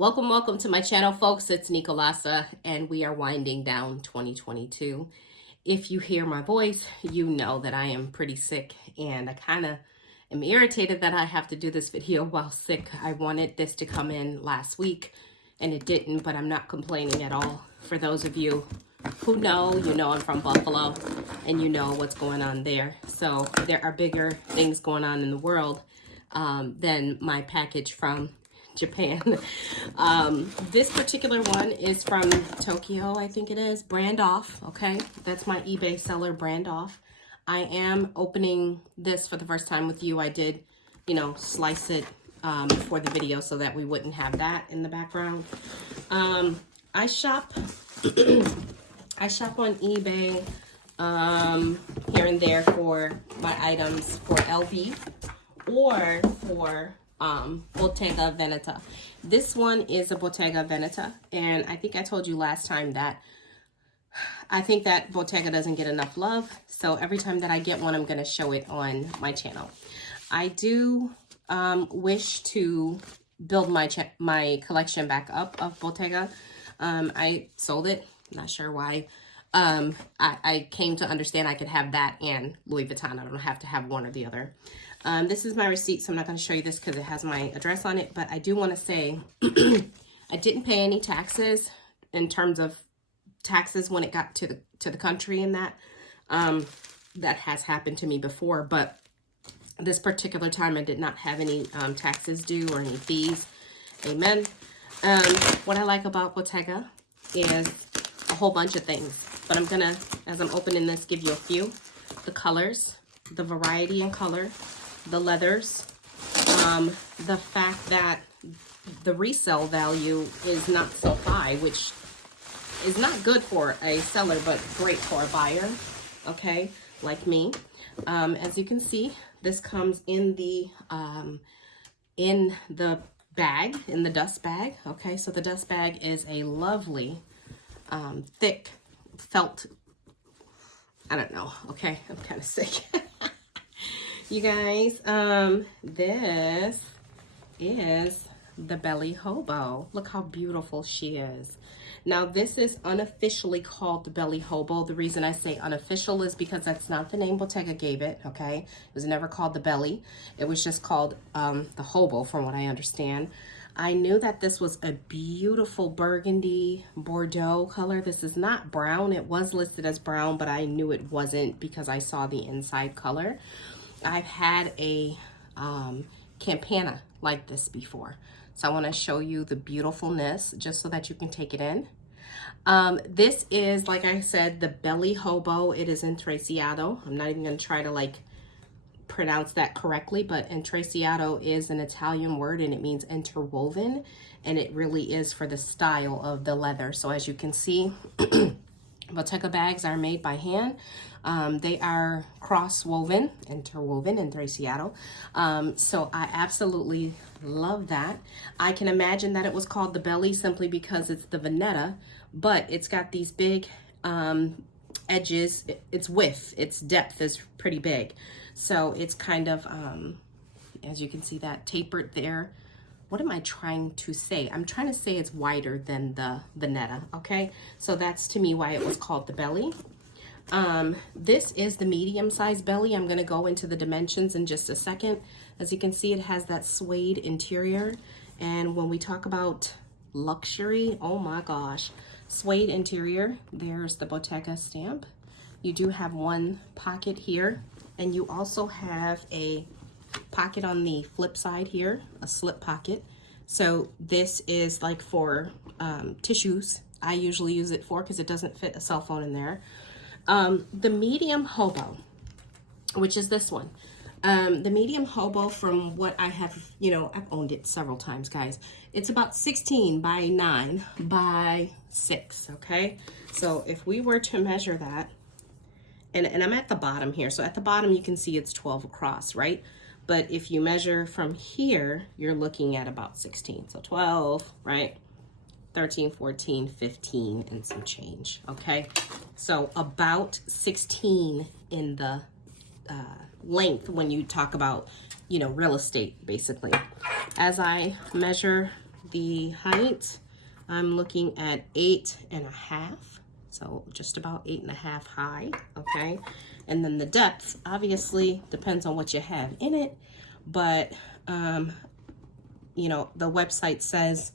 Welcome to my channel, folks. It's Nicolasa, and we are winding down 2022. If you hear my voice, you know that I am pretty sick, and I kind of am irritated that I have to do this video while sick. I wanted this to come in last week, and it didn't, but I'm not complaining at all. For those of you who know, you know I'm from Buffalo, and you know what's going on there. So there are bigger things going on in the world than my package from Japan. This particular one is from Tokyo, I think it is. Brandoff, okay? That's my eBay seller, Brandoff. I am opening this for the first time with you. I did, slice it for the video so that we wouldn't have that in the background. I shop I shop on eBay here and there for my items for LV or for Bottega Veneta. This one is a Bottega Veneta, and I think I told you last time that I think that Bottega doesn't get enough love, so every time that I get one, I'm going to show it on my channel. I do wish to build my collection back up of Bottega. I sold it, not sure why. I came to understand I could have that and Louis Vuitton. I don't have to have one or the other. This is my receipt, so I'm not going to show you this because it has my address on it, but I do want to say I didn't pay any taxes in terms of taxes when it got to the country, and that that has happened to me before, but this particular time I did not have any taxes due or any fees. Amen. What I like about Bottega is a whole bunch of things, but I'm gonna, as I'm opening this, give you a few. The colors, the variety in color, the leathers, the fact that the resale value is not so high, which is not good for a seller, but great for a buyer, okay, like me. As you can see, this comes in the bag, in the dust bag, okay? So the dust bag is a lovely, thick felt, I don't know, okay? I'm kind of sick. You guys, this is the Belly Hobo. Look how beautiful she is. Now, this is unofficially called the Belly Hobo. The reason I say unofficial is because that's not the name Bottega gave it, okay? It was never called the Belly. It was just called the Hobo, from what I understand. I knew that this was a beautiful burgundy Bordeaux color. This is not brown. It was listed as brown, but I knew it wasn't because I saw the inside color. I've had a campana like this before. So I want to show you the beautifulness just so that you can take it in. This is, like I said, the Belly Hobo. It is intrecciato. I'm not even going to try to pronounce that correctly, but intrecciato is an Italian word and it means interwoven, and it really is for the style of the leather. So as you can see, Bottega bags are made by hand. They are cross-woven, interwoven, intrecciato. So I absolutely love that. I can imagine that it was called the Belly simply because it's the Veneta, but it's got these big edges. Its width, its depth is pretty big. So it's kind of, as you can see, that tapered there. What am I trying to say? I'm trying to say it's wider than the Veneta, okay? So that's, to me, why it was called the Belly. This is the medium-sized belly. I'm going to go into the dimensions in just a second. As you can see, it has that suede interior. And when we talk about luxury, oh my gosh, suede interior, there's the Bottega stamp. You do have one pocket here, and you also have a pocket on the flip side here, a slip pocket. So this is like for tissues. I usually use it for because it doesn't fit a cell phone in there. The medium Hobo, which is this one. The medium Hobo, from what I have, I've owned it several times, guys. It's about 16 by 9 by 6, okay? So if we were to measure that, and I'm at the bottom here. So at the bottom, you can see it's 12 across, right? But if you measure from here, you're looking at about 16. So 12, right? 13, 14, 15, and some change, okay? So about 16 in the length when you talk about, real estate, basically. As I measure The height, I'm looking at 8.5. So just about 8.5 high, okay? And then the depth, obviously, depends on what you have in it. But, you know, the website says,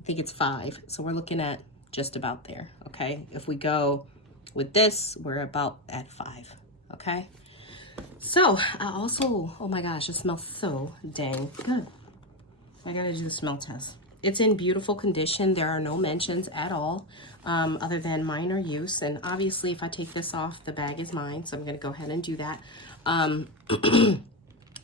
I think it's 5. So we're looking at just about there, okay? If we go with this, we're about at 5, okay? So I also, oh my gosh, it smells so dang good. I gotta do the smell test. It's in beautiful condition. There are no mentions at all, other than minor use. And obviously if I take this off, the bag is mine. So I'm gonna go ahead and do that.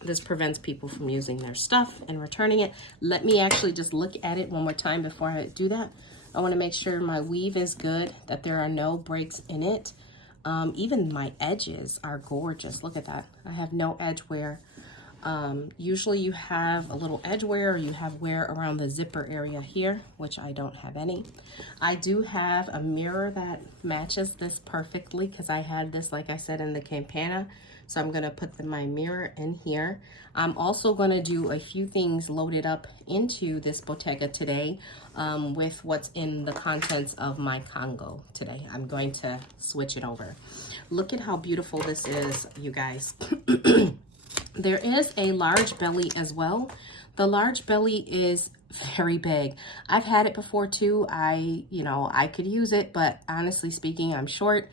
This prevents people from using their stuff and returning it. Let me actually just look at it one more time before I do that. I wanna make sure my weave is good, that there are no breaks in it. Even my edges are gorgeous. Look at that. I have no edge wear. Usually you have a little edge wear, or you have wear around the zipper area here, which I don't have any. I do have a mirror that matches this perfectly because I had this, like I said, in the Campana. So I'm gonna put my mirror in here. I'm also gonna do a few things loaded up into this Bottega today with what's in the contents of my Congo today. I'm going to switch it over. Look at how beautiful this is, you guys. There is a large belly as well. The large belly is very big. I've had it before too. I could use it, but honestly speaking, I'm short.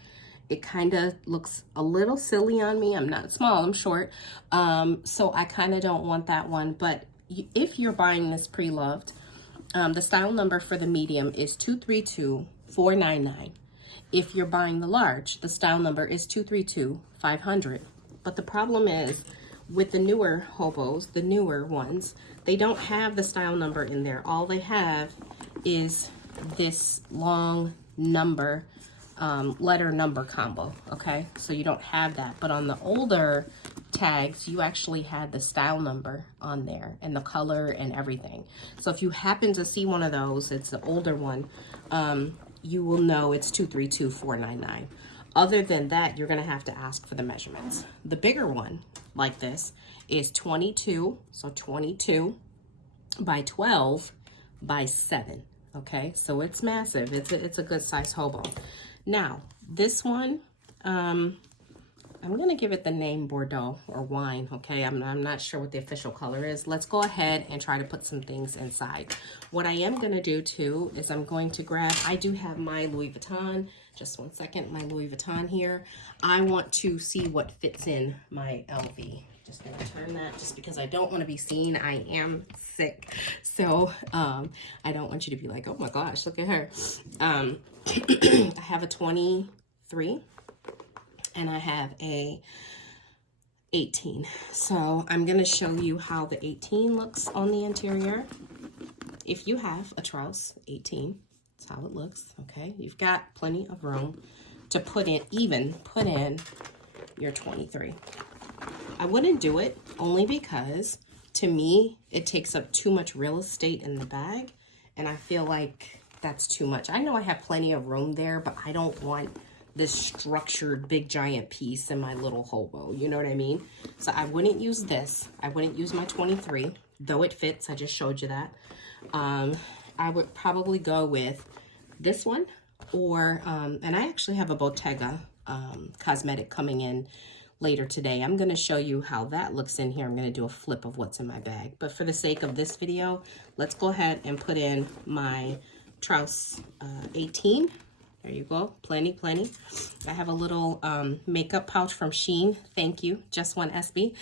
It kind of looks a little silly on me. I'm not small, I'm short. So I kind of don't want that one. But if you're buying this pre-loved, the style number for the medium is 232499. If you're buying the large, the style number is 232500. But the problem is, with the newer Hobos, the newer ones, they don't have the style number in there. All they have is this long number, letter number combo, okay? So you don't have that. But on the older tags, you actually had the style number on there and the color and everything. So if you happen to see one of those, it's the older one, you will know it's 232499. Other than that, you're gonna have to ask for the measurements. The bigger one, like this, is 22, so 22 by 12 by 7, okay? So it's massive. It's a good size Hobo. Now, this one, I'm gonna give it the name Bordeaux or wine, okay? I'm not sure what the official color is. Let's go ahead and try to put some things inside. What I am gonna do too is I'm going to grab, I do have my Louis Vuitton, just one second, my Louis Vuitton here. I want to see what fits in my LV. Just gonna turn that just because I don't wanna be seen. I am sick. So I don't want you to be like, oh my gosh, look at her. I have a 23 and I have a 18. So I'm gonna show you how the 18 looks on the interior. If you have a Trouse 18, that's how it looks, okay? You've got plenty of room to put in your 23. I wouldn't do it only because, to me, it takes up too much real estate in the bag, and I feel like that's too much. I know I have plenty of room there, but I don't want this structured big giant piece in my little Hobo, you know what I mean? So I wouldn't use this. I wouldn't use my 23, though it fits. I just showed you that. I would probably go with this one, or, and I actually have a Bottega cosmetic coming in later today. I'm going to show you how that looks in here. I'm going to do a flip of what's in my bag. But for the sake of this video, let's go ahead and put in my Trouse 18. There you go. Plenty. I have a little makeup pouch from Shein. Thank you. Just One SB.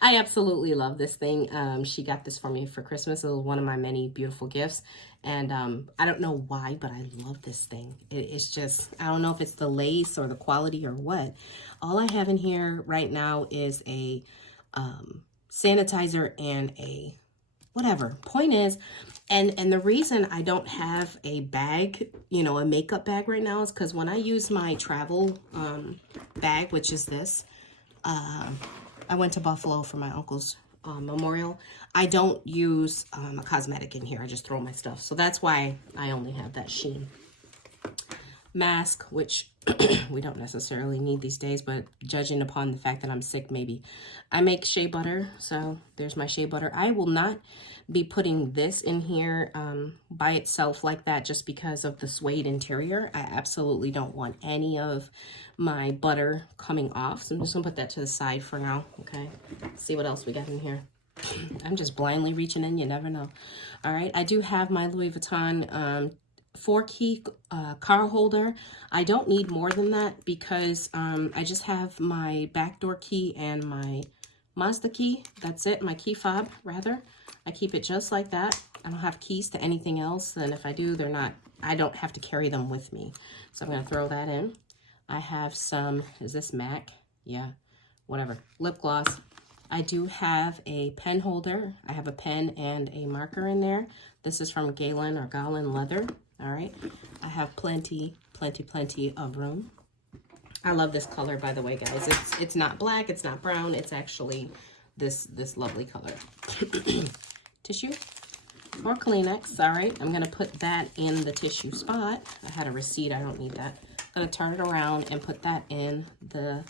I absolutely love this thing. She got this for me for Christmas. It was one of my many beautiful gifts. And I don't know why, but I love this thing. It's just, I don't know if it's the lace or the quality or what. All I have in here right now is a sanitizer and a whatever. Point is, and the reason I don't have a bag, you know, a makeup bag right now is because when I use my travel bag, which is this, I went to Buffalo for my uncle's memorial. I don't use a cosmetic in here. I just throw my stuff. So that's why I only have that Shein. mask, which we don't necessarily need these days, but judging upon the fact that I'm sick, maybe. I make shea butter, so there's my shea butter. I will not be putting this in here by itself like that just because of the suede interior. I absolutely don't want any of my butter coming off, so I'm just gonna put that to the side for now. Okay, see what else we got in here. I'm just blindly reaching in, you never know. All right, I do have my Louis Vuitton 4-key car holder. I don't need more than that because I just have my backdoor key and my Mazda key. That's it, my key fob rather. I keep it just like that. I don't have keys to anything else, and if I do, they're not, I don't have to carry them with me. So I'm gonna throw that in. I have some, is this MAC? Yeah, whatever, lip gloss. I do have a pen holder. I have a pen and a marker in there. This is from Galen or Galen Leather. All right. I have plenty of room. I love this color, by the way, guys. It's not black. It's not brown. It's actually this lovely color. Tissue or Kleenex. All right. I'm going to put that in the tissue spot. I had a receipt. I don't need that. I'm going to turn it around and put that in the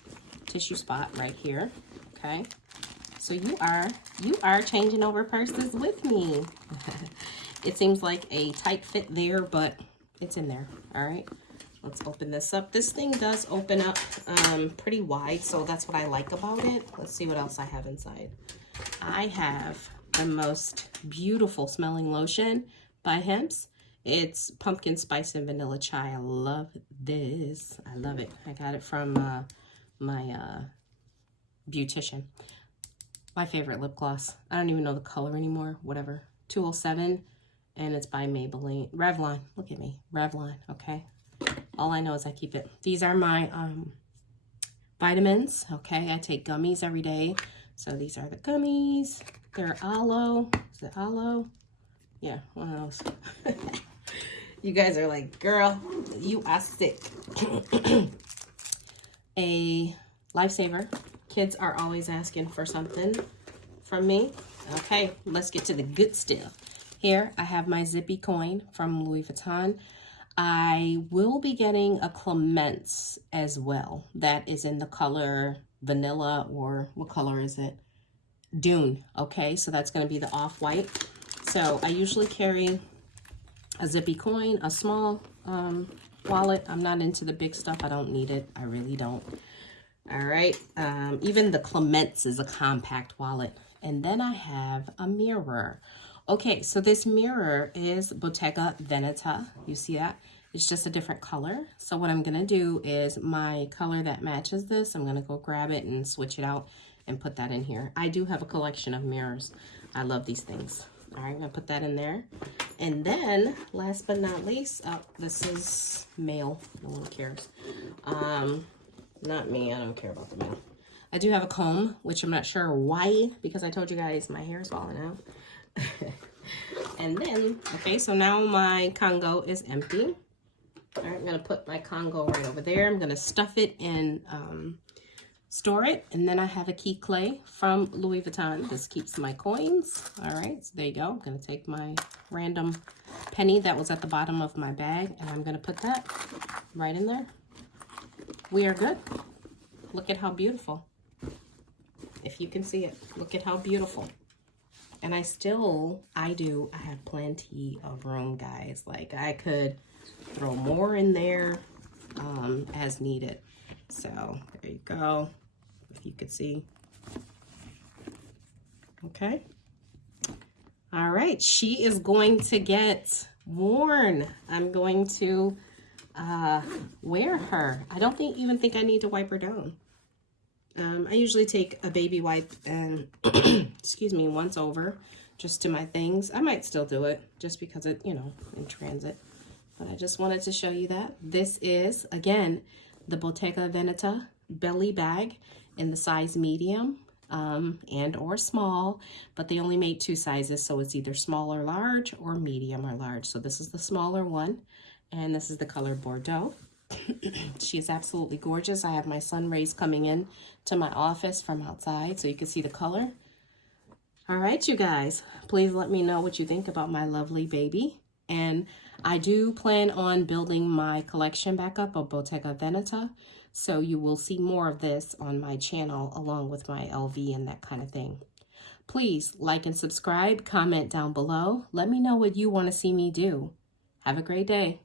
tissue spot right here. Okay. So you are changing over purses with me. It seems like a tight fit there, but it's in there. All right, let's open this up. This thing does open up pretty wide, so that's what I like about it. Let's see what else I have inside. I have the most beautiful smelling lotion by Hemp's. It's pumpkin spice and vanilla chai. I love this. I love it. I got it from my beautician. My favorite lip gloss. I don't even know the color anymore. Whatever. 207. And it's by Maybelline. Revlon. Look at me. Revlon. Okay. All I know is I keep it. These are my vitamins. Okay. I take gummies every day. So these are the gummies. They're aloe. Is it aloe? Yeah. One of those. You guys are like, girl, you are sick. A lifesaver. Kids are always asking for something from me. Okay, let's get to the good stuff. Here, I have my Zippy coin from Louis Vuitton. I will be getting a Clemence as well. That is in the color vanilla, or what color is it? Dune. Okay, so that's going to be the off-white. So I usually carry a Zippy coin, a small wallet. I'm not into the big stuff. I don't need it. I really don't. All right, even the Clemence is a compact wallet. And then I have a mirror. Okay, so this mirror is Bottega Veneta. You see that? It's just a different color. So what I'm gonna do is my color that matches this, I'm gonna go grab it and switch it out and put that in here. I do have a collection of mirrors. I love these things. All right, I'm gonna put that in there. And then, last but not least, oh, this is mail. No one cares. Not me, I don't care about the mail. I do have a comb, which I'm not sure why, because I told you guys my hair is falling out. And then, okay, so now my Congo is empty. All right, I'm gonna put my Congo right over there. I'm gonna stuff it and store it. And then I have a key clay from Louis Vuitton. This keeps my coins. All right, so there you go. I'm gonna take my random penny that was at the bottom of my bag, and I'm gonna put that right in there. We are good. Look at how beautiful. If you can see it, look at how beautiful. And I have plenty of room, guys. Like, I could throw more in there as needed. So there you go, if you could see. Okay. All right, she is going to get worn. I'm going to wear her. I don't even think I need to wipe her down. I usually take a baby wipe and, excuse me, once over just to my things. I might still do it just because it, you know, in transit. But I just wanted to show you that. This is, again, the Bottega Veneta belly bag in the size medium and or small, but they only made 2 sizes, so it's either small or large or medium or large. So this is the smaller one, and this is the color Bordeaux. She is absolutely gorgeous. I have my sun rays coming in to my office from outside so you can see the color. All right, you guys, please let me know what you think about my lovely baby. And I do plan on building my collection back up of Bottega Veneta. So you will see more of this on my channel along with my LV and that kind of thing. Please like and subscribe, comment down below. Let me know what you want to see me do. Have a great day.